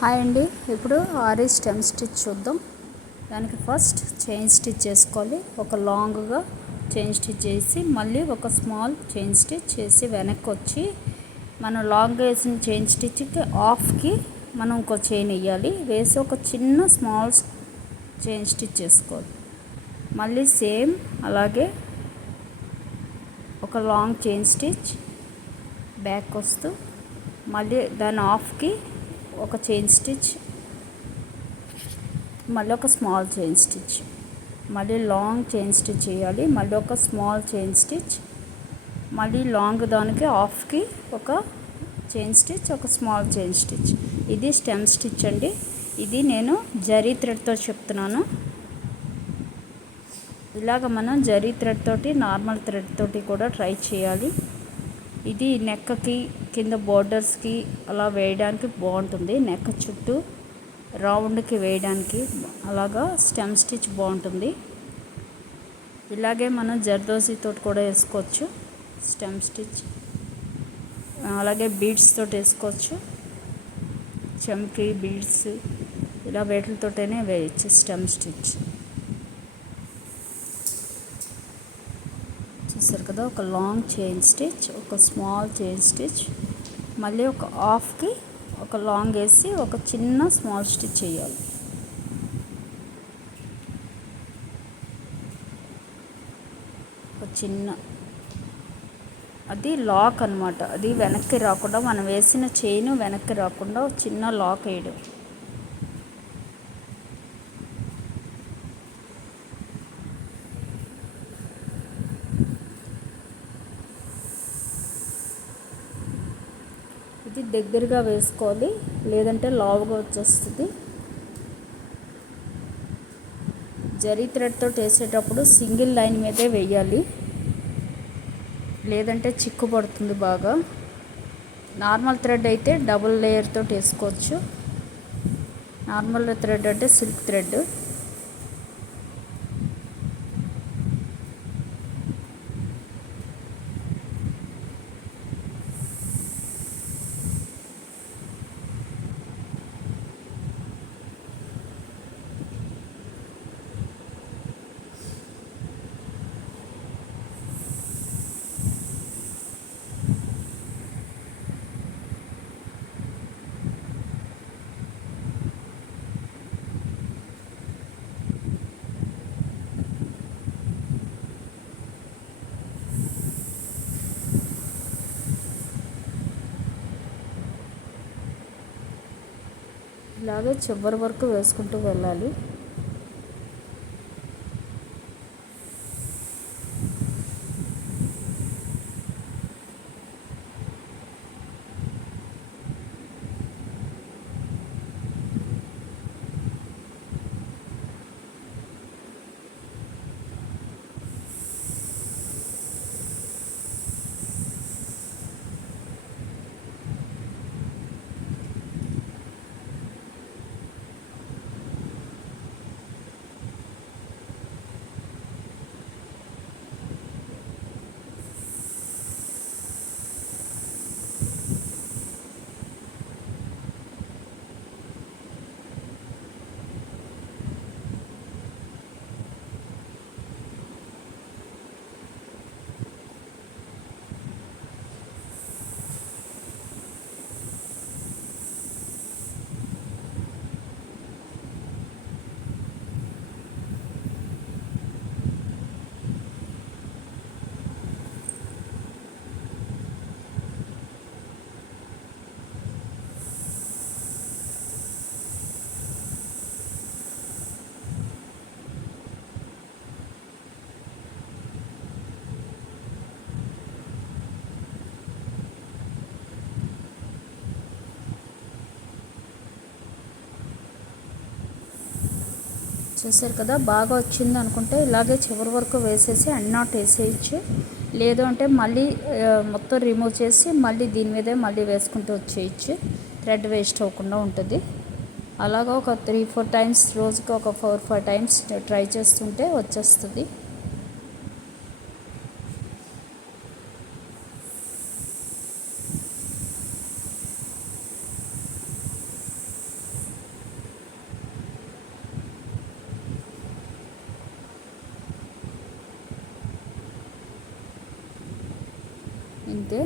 Hi అండి. ఇప్పుడు ఆరి stem stitch చూద్దాం. దానికి ఫస్ట్ చైన్ స్టిచ్ చేసుకోవాలి. ఒక లాంగ్గా చైన్ స్టిచ్ చేసి మళ్ళీ ఒక స్మాల్ చైన్ స్టిచ్ చేసి వెనక్కి వచ్చి మనం లాంగ్ వేసిన చైన్ స్టిచ్కి హాఫ్కి మనం ఇంకో చైన్ వేయాలి. వేసి ఒక చిన్న స్మాల్ చైన్ స్టిచ్ చేసుకోవాలి. మళ్ళీ సేమ్ అలాగే ఒక లాంగ్ చైన్ స్టిచ్ బ్యాక్ వస్తూ మళ్ళీ దాని హాఫ్కి ఒక చైన్ స్టిచ్, మళ్ళీ ఒక స్మాల్ చైన్ స్టిచ్, మళ్ళీ లాంగ్ చైన్ స్టిచ్ చేయాలి. మళ్ళీ ఒక స్మాల్ చైన్ స్టిచ్, మళ్ళీ లాంగ్ దానికి హాఫ్కి ఒక చైన్ స్టిచ్, ఒక స్మాల్ చైన్ స్టిచ్. ఇది స్టెమ్ స్టిచ్ అండి. ఇది నేను జరీ థ్రెడ్తో చెప్తున్నాను. ఇలాగ మనం జరీ థ్రెడ్ తోటి నార్మల్ థ్రెడ్ తోటి కూడా ట్రై చేయాలి. ఇది నెక్కి కింద బోర్డర్స్కి అలా వేయడానికి బాగుంటుంది. నెక్ చుట్టూ రౌండ్కి వేయడానికి అలాగా స్టెమ్ స్టిచ్ బాగుంటుంది. ఇలాగే మనం జర్దోజీతో కూడా వేసుకోవచ్చు స్టెమ్ స్టిచ్. అలాగే బీడ్స్ తోటి వేసుకోవచ్చు. చమ్కీ బీడ్స్ ఇలా వేటితోటైనా వేయచ్చు స్టెమ్ స్టిచ్. చూసారు కదా, ఒక లాంగ్ చైన్ స్టిచ్, ఒక స్మాల్ చైన్ స్టిచ్, మళ్ళీ ఒక హాఫ్కి ఒక లాంగ్ వేసి ఒక చిన్న స్మాల్ స్టిచ్ చేయాలి. ఒక చిన్న అది లాక్ అన్నమాట. అది వెనక్కి రాకుండా, మనం వేసిన చైన్ వెనక్కి రాకుండా చిన్న లాక్ వేయడం. ఇది దగ్గరగా వేసుకోవాలి, లేదంటే లావుగా వచ్చేస్తుంది. జరీ థ్రెడ్తో వేసేటప్పుడు సింగిల్ లైన్ మీదే వేయాలి, లేదంటే చిక్కు పడుతుంది బాగా. నార్మల్ థ్రెడ్ అయితే డబుల్ లేయర్తో వేసుకోవచ్చు. నార్మల్ థ్రెడ్ అంటే సిల్క్ థ్రెడ్. ఇలాగే చివరి వరకు వేసుకుంటూ వెళ్ళాలి. చూసారు కదా, బాగా వచ్చింది అనుకుంటే ఇలాగే చివరి వరకు వేసేసి అన్నాట్ వేసేయచ్చు. లేదు అంటే మళ్ళీ మొత్తం రిమూవ్ చేసి మళ్ళీ దీని మీదే మళ్ళీ వేసుకుంటూ వచ్చేయచ్చు. థ్రెడ్ వేస్ట్ అవ్వకుండా ఉంటుంది. అలాగా ఒక 3-4 టైమ్స్, రోజుకి ఒక 4-5 టైమ్స్ ట్రై చేస్తుంటే వచ్చేస్తుంది. ఇంతే.